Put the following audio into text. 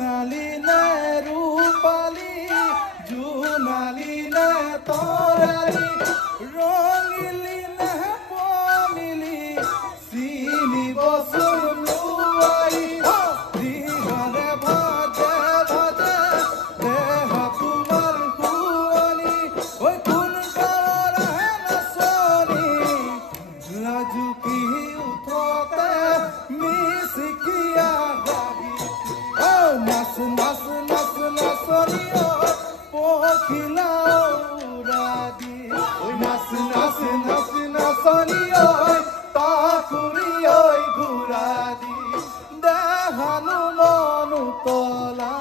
সোণালী নে ৰূপালী, জোনালী নে তৰালী, ৰঙিলী নে পমিলী, চিনিবচোন নোৱাৰি। দিহানে ভাজে ভাজে দেহ তোমাৰ শুৱনি, ঐ কোন কালৰ আহে নাচনি, লাজুকী উঠতে মিচিকিয়া গাড়ী। নাচ নাচ নাচ নাচনি পখিলা উৰা দি, নাচ নাচ নাচ নাচনি তাকুৰি ঘূৰা দি, দেহানো মন উতলা